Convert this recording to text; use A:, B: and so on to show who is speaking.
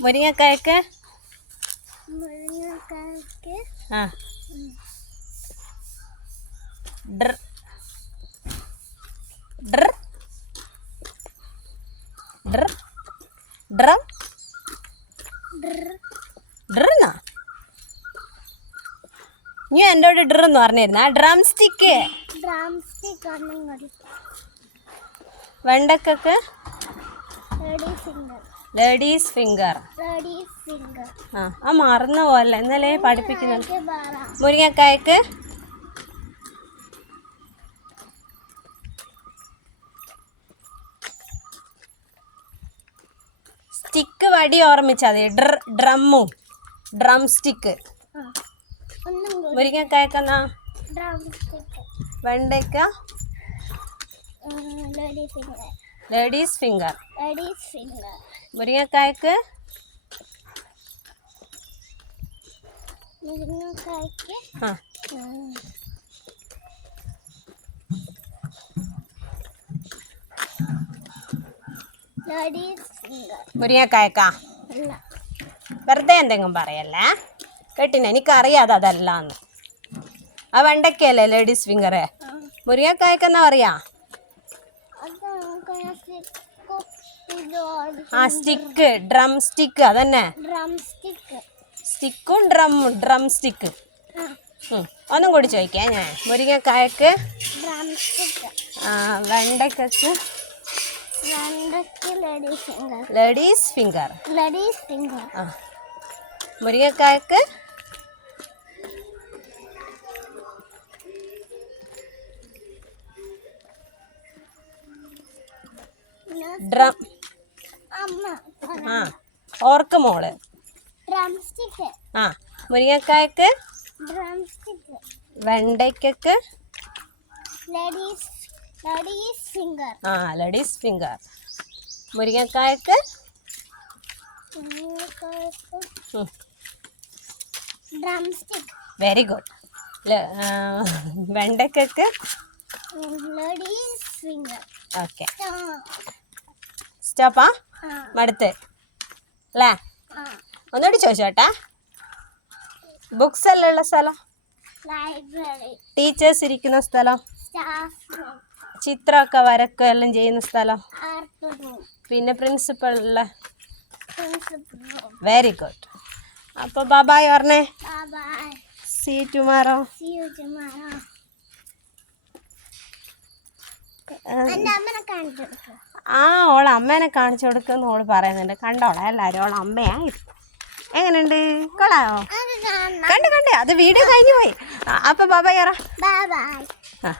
A: മുരിങ്ങക്കായക്ക്?
B: മുരിങ്ങക്കായ്ക്ക്.
A: ആ. ഡ്ര ഡ്ര ഡ്ര. ഡ്രം ഡ്രെന്നാ നീ എന്നോട് ഡ്ര എന്ന് പറഞ്ഞിരുന്ന. Drum stick.
B: ഡ്രം സ്റ്റിക്ക് കൂടി
A: വെണ്ടക്കൊക്കെ? ലേഡീസ് ഫിംഗർ ആ ആ മറന്ന പോലെ ഇന്നലെ പഠിപ്പിക്കുന്നുണ്ട് മുരിങ്ങക്കായക്ക്? സ്റ്റിക്ക് വടി ഓർമ്മിച്ചാൽ മതി. ഡ്ര ഡ്രമ്മും. Drum stick. മുരിങ്ങക്കായക്കെന്നാ? വെണ്ടയ്ക്ക?
B: റെഡി ഫിംഗർ
A: ലേഡീസ് ഫിംഗർ മുരിങ്ങക്കായക്ക്?
B: മുരിങ്ങക്കായ്ക്ക്.
A: ആ. മുരിങ്ങക്കായക്കാ? വെറുതെ എന്തെങ്കിലും പറയല്ലേ? കേട്ടിന് എനിക്കറിയാതെ അതല്ലാന്ന്. ആ വെണ്ടക്കയല്ലേ ലേഡീസ്
B: ഫിംഗറ്
A: മുരിങ്ങക്കായക്കെന്നാ പറയാ? ആ സ്റ്റിക്ക് ഡ്രം സ്റ്റിക്ക് അതന്നെ.
B: Drum stick.
A: സ്റ്റിക്കും ഡ്രമ്മും ഡ്രം സ്റ്റിക്ക്. ഒന്നും കൂടി ചോദിക്കാം ഞാൻ മുരിങ്ങക്കായക്ക്. ആ, വെണ്ടയ്ക്കക്ക്. Ladies finger.
B: Ladies finger.
A: ആ. മുരിങ്ങക്കായക്ക് ഡ്രം. ആ ഓർക്ക്
B: മോൾ.
A: ആ മുരിങ്ങക്കായക്ക്? വെണ്ടയ്ക്കക്ക്? ആ ladies finger. മുരിങ്ങക്കായക്ക്? Very good. വെണ്ടയ്ക്കക്ക്? Okay. സ്റ്റോപ്പാ മടുത്ത്. അല്ലേ? ഒന്നുകൂടി ചോദിച്ചോട്ടെ ബുക്സ് അല്ല ഉള്ള സ്ഥലം? ടീച്ചേഴ്സ് ഇരിക്കുന്ന സ്ഥലം? ചിത്രമൊക്കെ വരക്കുക എല്ലാം ചെയ്യുന്ന സ്ഥലം? പിന്നെ പ്രിൻസിപ്പൾ ഉള്ള? വെരി ഗുഡ് അപ്പോൾ ബാബായ് പറഞ്ഞേ. See tomorrow
B: see you tomorrow എന്റെ അമ്മനെ കാണിച്ചു
A: ആ ഓൾ അമ്മേനെ കാണിച്ചു കൊടുക്കുമെന്ന് ഓൾ പറയുന്നുണ്ട്. കണ്ടോളാം എല്ലാവരും ഓൾ അമ്മയാ എങ്ങനെയുണ്ട്?
B: കൊള്ളാവോ?
A: കണ്ട് കണ്ട്. അത് വീഡിയോ കഴിഞ്ഞു പോയി. അപ്പൊ
B: ബാബ
A: ആ.